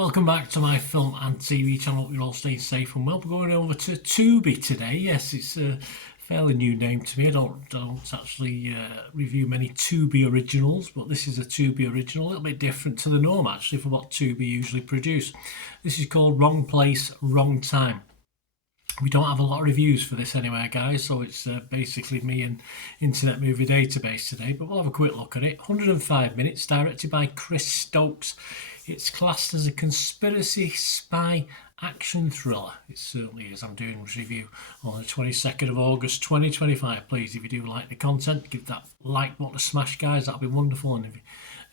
welcome back to my film and TV channel. Hope you're all staying safe and well. We're going over to Tubi today. Yes, it's a fairly new name to me. I don't actually review many Tubi originals, but this is a Tubi original, a little bit different to the norm actually for what Tubi usually produce. This is called Wrong Place, Wrong Time. We don't have a lot of reviews for this anyway, guys, so it's basically me and Internet Movie Database today, but we'll have a quick look at it. 105 minutes, directed by Chris Stokes. It's classed as a conspiracy spy action thriller. It certainly is. I'm doing this review on the 22nd of August 2025. Please, if you do like the content, give that like button a smash, guys. That'll be wonderful. And if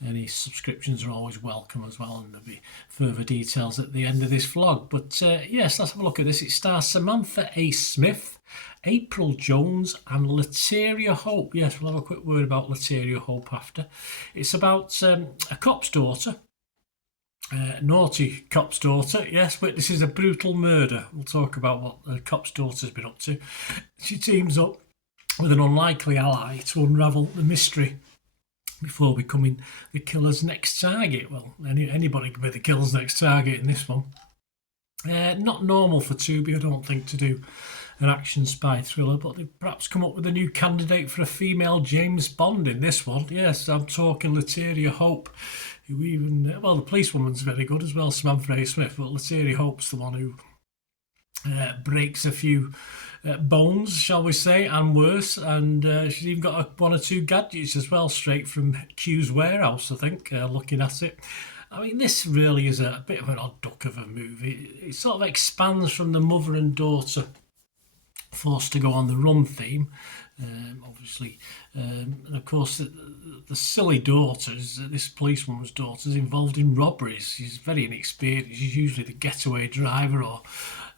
any subscriptions are always welcome as well, and there'll be further details at the end of this vlog. But yes, let's have a look at this. It stars Samantha A. Smith, April Jones and Lateria Hope. Yes, we'll have a quick word about Lateria Hope after. It's about a cop's daughter, naughty cop's daughter. Yes, witnesses a brutal murder. We'll talk about what the cop's daughter's been up to. She teams up with an unlikely ally to unravel the mystery before becoming the killer's next target. Well, anybody can be the killer's next target in this one. Not normal for Tubi, I don't think, to do an action spy thriller, but they've perhaps come up with a new candidate for a female James Bond in this one. Yes, I'm talking Lateria Hope, who even, well, the policewoman's very good as well, Samantha A. Smith, but Lateria Hope's the one who breaks a few bones, shall we say, and worse, and she's even got one or two gadgets as well, straight from Q's warehouse, I think, looking at it. I mean, this really is a bit of an odd duck of a movie. It sort of expands from the mother and daughter forced to go on the run theme, obviously, and of course the silly daughter, this policewoman's daughter, is involved in robberies. She's very inexperienced. She's usually the getaway driver,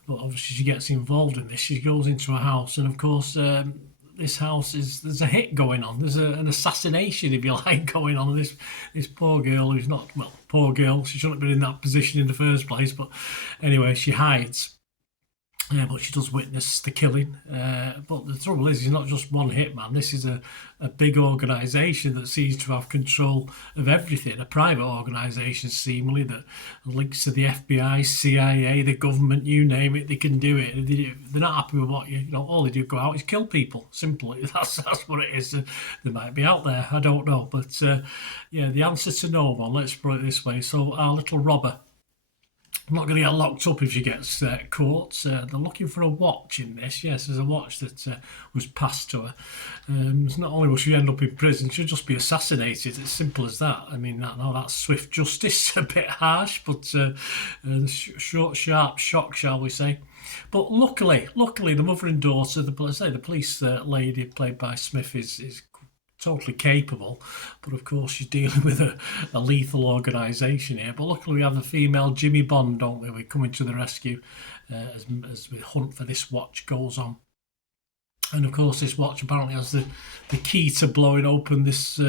but obviously she gets involved in this. She goes into a house, and of course this house there's a hit going on. There's an assassination, if you like, going on. This poor girl who's not, well, poor girl, she shouldn't have been in that position in the first place, but anyway, she hides. But she does witness the killing. But the trouble is, he's not just one hitman. This is a big organisation that seems to have control of everything. A private organisation, seemingly, that links to the FBI, CIA, the government, you name it, they can do it. They're not happy with what all they do go out is kill people. Simply, that's what it is. They might be out there, I don't know. But yeah, the answer to no one, let's put it this way. So our little robber, I'm not going to get locked up if she gets caught. They're looking for a watch in this. Yes, there's a watch that was passed to her. Not only will she end up in prison, she'll just be assassinated. It's simple as that. I mean, that's swift justice, a bit harsh, but short, sharp shock, shall we say. But luckily, the mother and daughter, the police lady played by Smith is totally capable, but of course she's dealing with a lethal organisation here. But luckily we have the female Jimmy Bond, don't we? We're coming to the rescue as the hunt for this watch goes on. And of course this watch apparently has the key to blowing open this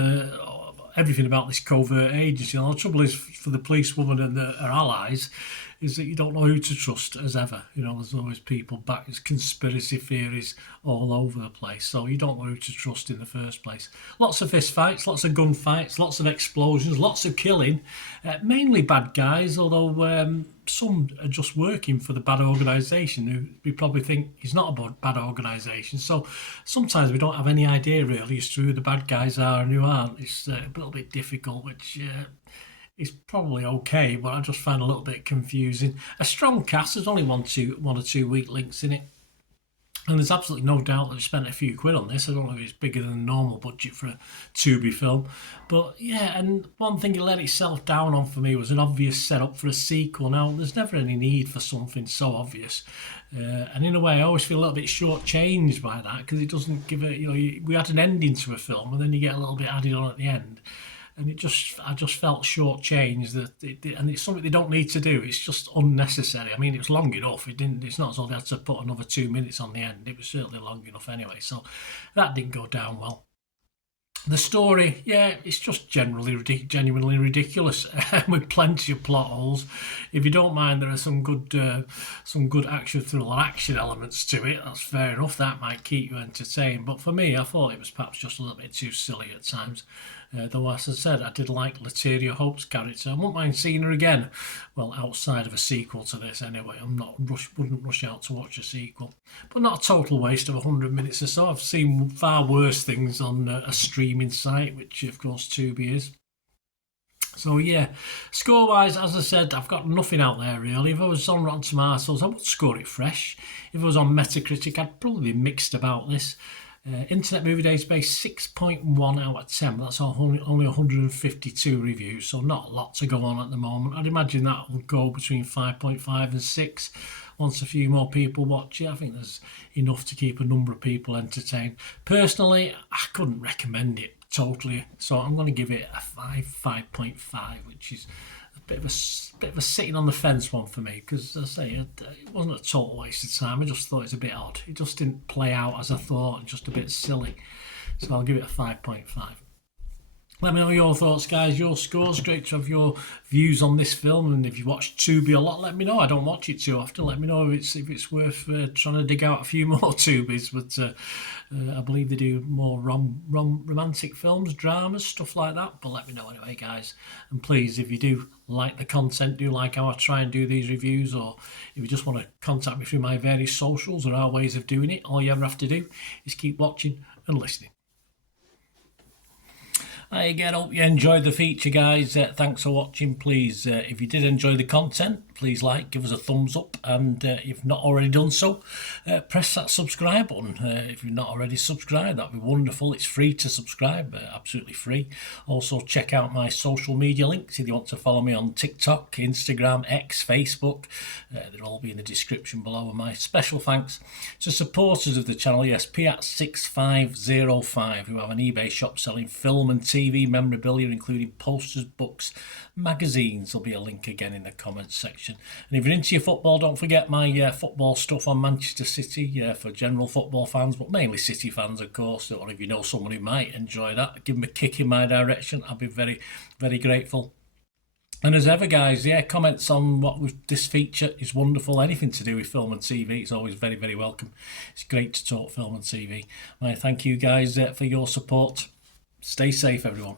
everything about this covert agency. And the trouble is for the policewoman and her allies is that you don't know who to trust as ever. There's always people back. There's conspiracy theories all over the place. So you don't know who to trust in the first place. Lots of fist fights, lots of gun fights, lots of explosions, lots of killing. Mainly bad guys, although some are just working for the bad organisation who we probably think is not a bad organisation. So sometimes we don't have any idea really as to who the bad guys are and who aren't. It's a little bit difficult, which is probably okay, but I just find a little bit confusing. A strong cast. There's only one or two weak links in it, and there's absolutely no doubt that they spent a few quid on this. I don't know if it's bigger than the normal budget for a Tubi film, but yeah. And one thing it let itself down on for me was an obvious setup for a sequel. Now, there's never any need for something so obvious, and in a way, I always feel a little bit shortchanged by that because it doesn't give it. We had an ending to a film, and then you get a little bit added on at the end. And I just felt shortchanged and it's something they don't need to do. It's just unnecessary. I mean, it was long enough. It's not as though they had to put another 2 minutes on the end. It was certainly long enough anyway. So that didn't go down well. The story, yeah, it's just genuinely ridiculous with plenty of plot holes. If you don't mind, there are some good action thriller action elements to it. That's fair enough. That might keep you entertained. But for me, I thought it was perhaps just a little bit too silly at times. Though, as I said, I did like Lateria Hope's character. I wouldn't mind seeing her again. Well, outside of a sequel to this, anyway. Wouldn't rush out to watch a sequel. But not a total waste of 100 minutes or so. I've seen far worse things on a streaming site, which of course Tubi is. So yeah, score-wise, as I said, I've got nothing out there really. If I was on Rotten Tomatoes, I would score it fresh. If I was on Metacritic, I'd probably be mixed about this. Internet Movie Database 6.1 out of 10. That's only 152 reviews, so not a lot to go on at the moment. I'd imagine that will go between 5.5 and 6 once a few more people watch it. I think there's enough to keep a number of people entertained. Personally, I couldn't recommend it totally, so I'm going to give it a 5.5, which is a bit of a sitting on the fence one for me, because as I say, it wasn't a total waste of time. I just thought it was a bit odd. It just didn't play out as I thought, and just a bit silly. So I'll give it a 5.5. Let me know your thoughts, guys, your scores. Great to have your views on this film, and if you watch Tubi a lot, let me know. I don't watch it too often. Let me know if it's worth trying to dig out a few more Tubis. But I believe they do more romantic films, dramas, stuff like that. But let me know anyway, guys. And please, if you do like the content, do like how I try and do these reviews, or if you just want to contact me through my various socials or our ways of doing it, all you ever have to do is keep watching and listening. I again hope you enjoyed the feature, guys. Thanks for watching. Please, if you did enjoy the content, please give us a thumbs up, and if not already done so, press that subscribe button. If you're not already subscribed, that'd be wonderful. It's free to subscribe, absolutely free. Also, check out my social media links if you want to follow me on TikTok, Instagram, X, Facebook. They'll all be in the description below. And my special thanks to supporters of the channel, yes, Piat6505, who have an eBay shop selling film and TV memorabilia, including posters, books, magazines. There'll be a link again in the comments section. And if you're into your football, don't forget my football stuff on Manchester City for general football fans, but mainly City fans, of course. Or if you know someone who might enjoy that, give them a kick in my direction. I'll be very, very grateful. And as ever, guys, comments on this feature is wonderful. Anything to do with film and TV is always very, very welcome. It's great to talk film and TV. I thank you, guys, for your support. Stay safe, everyone.